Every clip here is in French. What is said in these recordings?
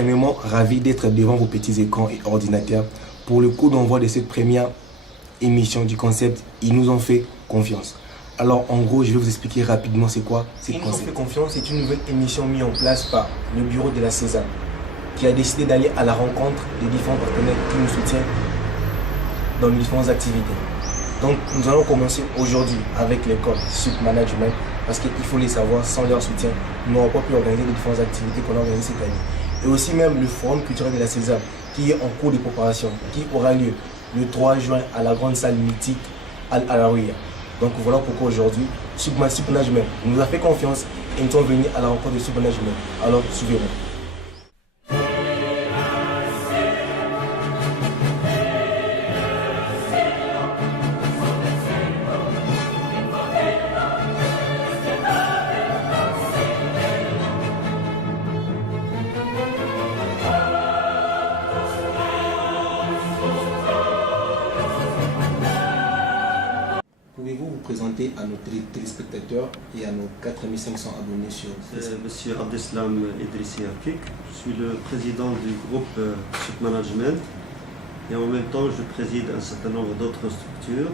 premièrement, ravi d'être devant vos petits écrans et ordinateurs pour le coup d'envoi de cette première émission du concept. Ils nous ont fait confiance. Alors en gros, je vais vous expliquer rapidement c'est quoi cette concept. Ils nous ont fait confiance, c'est une nouvelle émission mise en place par le bureau de la César qui a décidé d'aller à la rencontre des différents partenaires qui nous soutiennent dans les différentes activités. Donc nous allons commencer aujourd'hui avec l'école Sup Management parce qu'il faut les savoir, sans leur soutien, nous n'aurons pas pu organiser les différentes activités qu'on a organisées cette année. Et aussi même le forum culturel de la César qui est en cours de préparation, qui aura lieu le 3 juin à la grande salle mythique Al-Alawiya. Donc voilà pourquoi aujourd'hui, Sup Management nous a fait confiance et nous sommes venus à la rencontre de Sup Management. Alors suivez-moi. Pouvez-vous vous présenter à nos téléspectateurs et à nos 4500 abonnés sur Facebook? Monsieur Abdeslam Idrissi Akik, je suis le président du groupe Sup Management et en même temps je préside un certain nombre d'autres structures,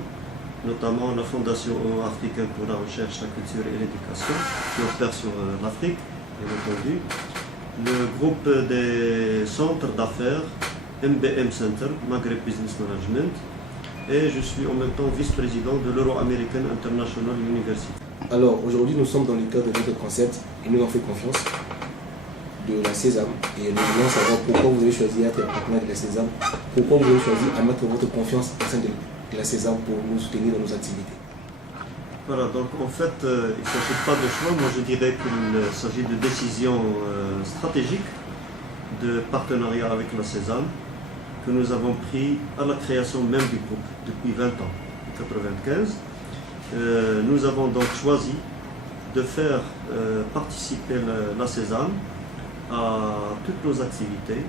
notamment la Fondation africaine pour la recherche, la culture et l'éducation qui opère sur l'Afrique, bien entendu, le groupe des centres d'affaires MBM Center, Maghreb Business Management, et je suis en même temps vice-président de l'Euro-American International University. Alors aujourd'hui nous sommes dans le cadre de notre concept et nous avons fait confiance de la Sésame et nous voulons savoir pourquoi vous avez choisi d'être partenaire de la Sésame, pourquoi vous avez choisi à mettre votre confiance au sein de la Sésame pour nous soutenir dans nos activités. Voilà, donc en fait il ne s'agit pas de choix, moi je dirais qu'il s'agit de décisions stratégiques de partenariat avec la Sésame que nous avons pris à la création même du groupe depuis 20 ans, en 1995. Nous avons donc choisi de faire participer la Sésame à toutes nos activités,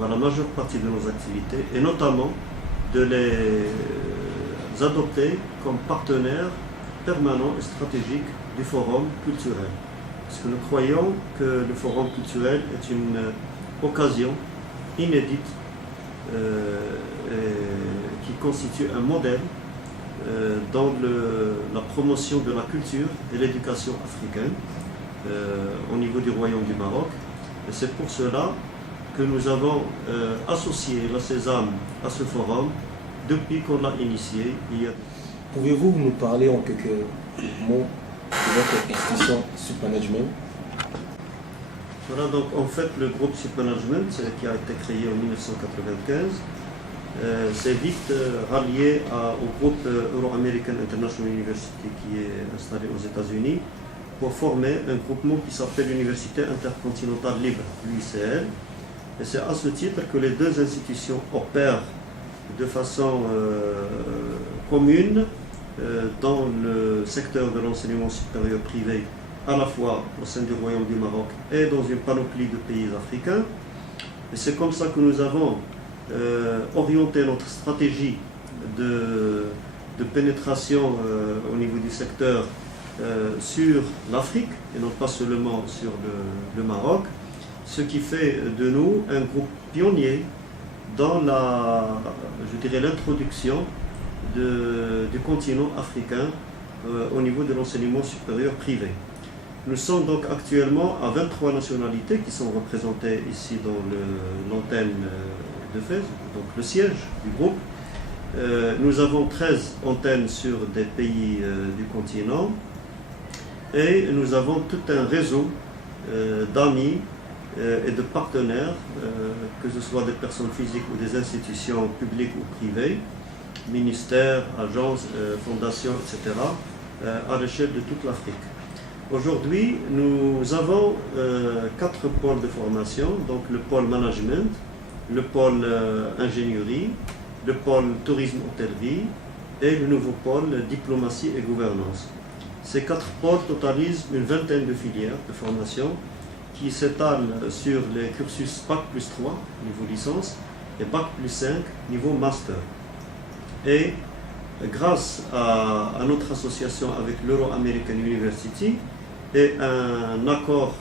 ou à la majeure partie de nos activités, et notamment de les adopter comme partenaires permanents et stratégiques du forum culturel. Parce que nous croyons que le forum culturel est une occasion inédite qui constitue un modèle dans la promotion de la culture et l'éducation africaine au niveau du Royaume du Maroc. Et c'est pour cela que nous avons associé la Sésame à ce forum depuis qu'on l'a initié. Pouvez-vous nous parler en quelques mots de votre institution Sup Management? Voilà, donc en fait le groupe Sup Management qui a été créé en 1995 s'est vite rallié au groupe Euro-American International University qui est installé aux États-Unis pour former un groupement qui s'appelle l'Université Intercontinentale Libre, l'UICL. Et c'est à ce titre que les deux institutions opèrent de façon commune dans le secteur de l'enseignement supérieur privé, à la fois au sein du Royaume du Maroc et dans une panoplie de pays africains. Et c'est comme ça que nous avons orienté notre stratégie de pénétration au niveau du secteur sur l'Afrique et non pas seulement sur le Maroc, ce qui fait de nous un groupe pionnier dans l'introduction du continent africain au niveau de l'enseignement supérieur privé. Nous sommes donc actuellement à 23 nationalités qui sont représentées ici dans l'antenne de Fès, donc le siège du groupe. Nous avons 13 antennes sur des pays du continent et nous avons tout un réseau d'amis et de partenaires, que ce soit des personnes physiques ou des institutions publiques ou privées, ministères, agences, fondations, etc., à l'échelle de toute l'Afrique. Aujourd'hui, nous avons 4 pôles de formation, donc le pôle management, le pôle ingénierie, le pôle tourisme-hôtellerie et le nouveau pôle diplomatie et gouvernance. Ces 4 pôles totalisent une vingtaine de filières de formation qui s'étalent sur les cursus Bac plus 3, niveau licence, et Bac plus 5, niveau master. Et grâce à notre association avec l'Euro-American University, et un accord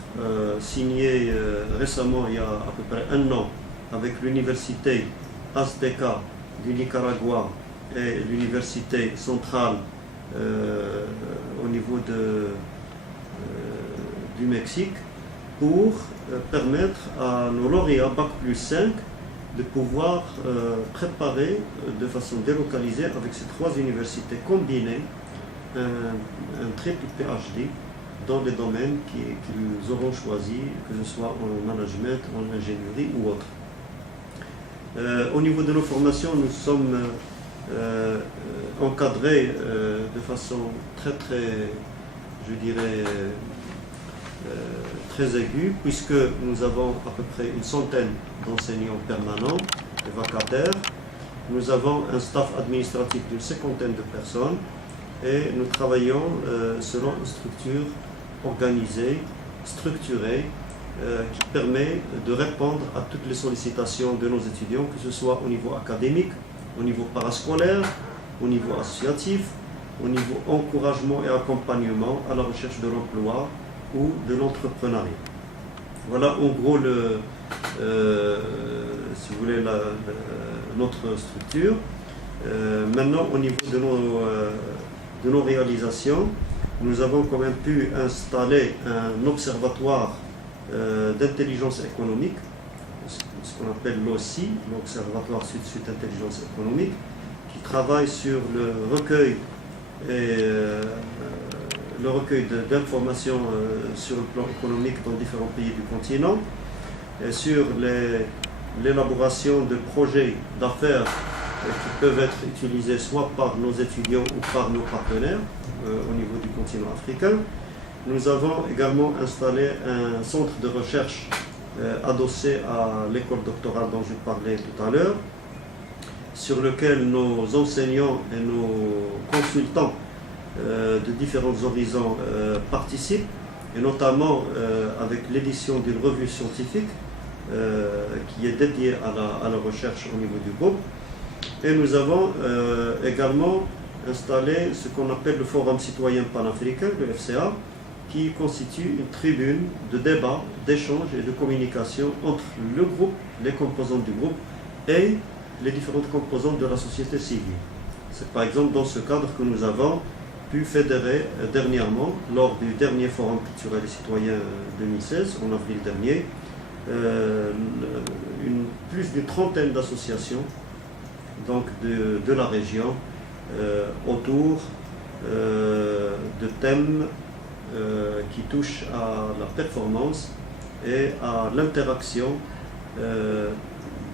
signé récemment, il y a à peu près un an, avec l'université Azteca du Nicaragua et l'université centrale au niveau du Mexique, pour permettre à nos lauréats Bac plus 5 de pouvoir préparer de façon délocalisée avec ces 3 universités combinées un triple PhD dans les domaines qu'ils auront choisis, que ce soit en management, en ingénierie ou autre. Au niveau de nos formations, nous sommes encadrés de façon très, je dirais, très aiguë, puisque nous avons à peu près une centaine d'enseignants permanents et vacataires. Nous avons un staff administratif d'une 50aine de personnes et nous travaillons selon une structure organisée, structurée, qui permet de répondre à toutes les sollicitations de nos étudiants, que ce soit au niveau académique, au niveau parascolaire, au niveau associatif, au niveau encouragement et accompagnement à la recherche de l'emploi ou de l'entrepreneuriat. Voilà en gros, si vous voulez, notre structure. Maintenant, au niveau de nos réalisations, nous avons quand même pu installer un observatoire d'intelligence économique, ce qu'on appelle l'OSI, l'Observatoire Sud-Sud Intelligence économique, qui travaille sur le recueil d'informations sur le plan économique dans différents pays du continent, et sur l'élaboration de projets d'affaires qui peuvent être utilisés soit par nos étudiants ou par nos partenaires au niveau du continent africain. Nous avons également installé un centre de recherche adossé à l'école doctorale dont je parlais tout à l'heure, sur lequel nos enseignants et nos consultants de différents horizons participent, et notamment avec l'édition d'une revue scientifique qui est dédiée à la recherche au niveau du groupe. Et nous avons également installé ce qu'on appelle le Forum citoyen panafricain, le FCA, qui constitue une tribune de débat, d'échange et de communication entre le groupe, les composants du groupe et les différentes composantes de la société civile. C'est par exemple dans ce cadre que nous avons pu fédérer dernièrement, lors du dernier Forum culturel et citoyen 2016, en avril dernier, plus d'une trentaine d'associations donc de la région autour de thèmes qui touchent à la performance et à l'interaction,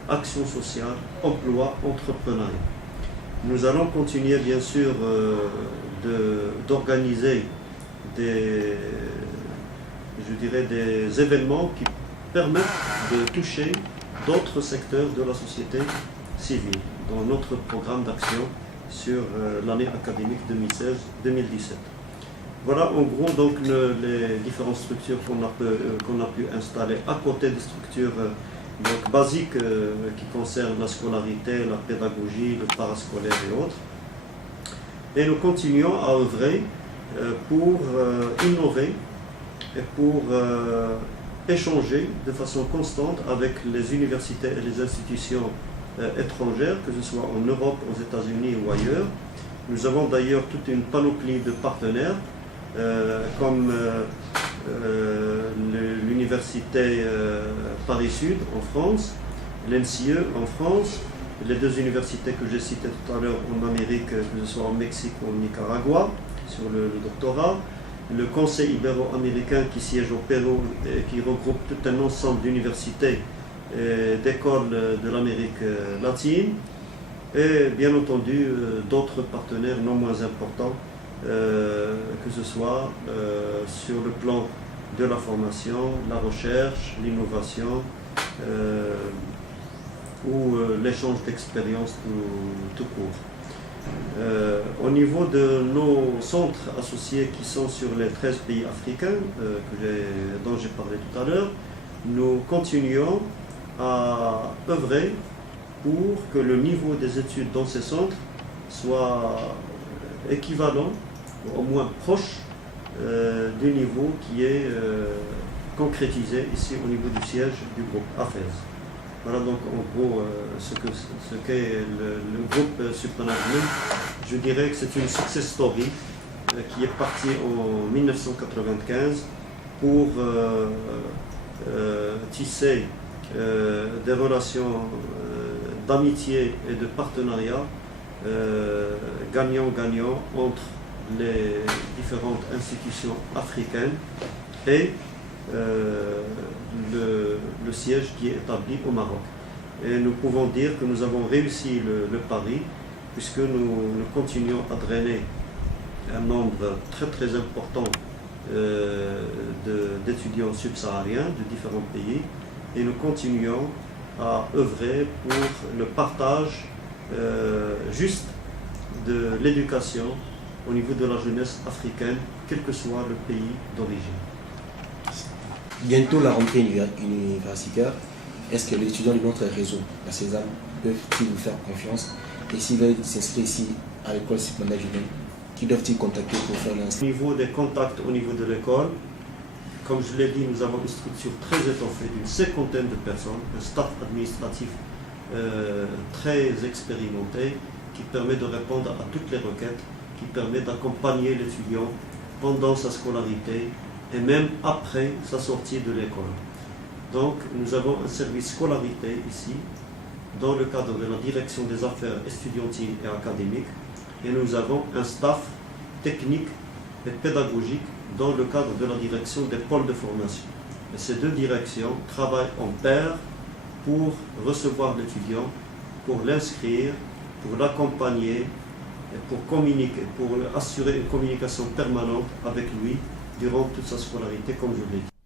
action sociale, emploi, entrepreneuriat. Nous allons continuer bien sûr d'organiser des événements qui permettent de toucher d'autres secteurs de la société civile dans notre programme d'action sur l'année académique 2016-2017. Voilà en gros donc les différentes structures qu'on a pu installer à côté des structures donc basiques qui concernent la scolarité, la pédagogie, le parascolaire et autres. Et nous continuons à œuvrer pour innover et pour échanger de façon constante avec les universités et les institutions étrangères, que ce soit en Europe, aux États-Unis ou ailleurs. Nous avons d'ailleurs toute une panoplie de partenaires comme l'université Paris-Sud en France, l'NCE en France, les 2 universités que j'ai citées tout à l'heure en Amérique, que ce soit au Mexique ou au Nicaragua, sur le doctorat, le Conseil ibéro-américain qui siège au Pérou et qui regroupe tout un ensemble d'universités et d'écoles de l'Amérique latine, et bien entendu d'autres partenaires non moins importants, que ce soit sur le plan de la formation, la recherche, l'innovation ou l'échange d'expériences tout court. Au niveau de nos centres associés qui sont sur les 13 pays africains dont j'ai parlé tout à l'heure, nous continuons à œuvrer pour que le niveau des études dans ces centres soit équivalent, au moins proche, du niveau qui est concrétisé ici au niveau du siège du groupe AFEZ. Voilà donc en gros ce qu'est le groupe Supranational. Je dirais que c'est une success story qui est partie en 1995 pour tisser des relations d'amitié et de partenariat gagnant-gagnant entre les différentes institutions africaines et le siège qui est établi au Maroc. Et nous pouvons dire que nous avons réussi le pari, puisque nous continuons à drainer un nombre très important d'étudiants subsahariens de différents pays, et nous continuons à œuvrer pour le partage juste de l'éducation au niveau de la jeunesse africaine, quel que soit le pays d'origine. Bientôt la rentrée universitaire. Est-ce que les étudiants de notre réseau, la Sésame, peuvent-ils vous faire confiance? Et s'ils veulent s'inscrire ici à l'école Management, qui doivent-ils contacter pour faire l'inscription? Au niveau des contacts au niveau de l'école, comme je l'ai dit, nous avons une structure très étoffée d'une 50aine de personnes, un staff administratif très expérimenté qui permet de répondre à toutes les requêtes, qui permet d'accompagner l'étudiant pendant sa scolarité et même après sa sortie de l'école. Donc nous avons un service scolarité ici, dans le cadre de la direction des affaires estudiantines et académiques, et nous avons un staff technique et pédagogique dans le cadre de la direction des pôles de formation. Et ces deux directions travaillent en pair pour recevoir l'étudiant, pour l'inscrire, pour l'accompagner et pour communiquer, pour assurer une communication permanente avec lui durant toute sa scolarité, comme je l'ai dit.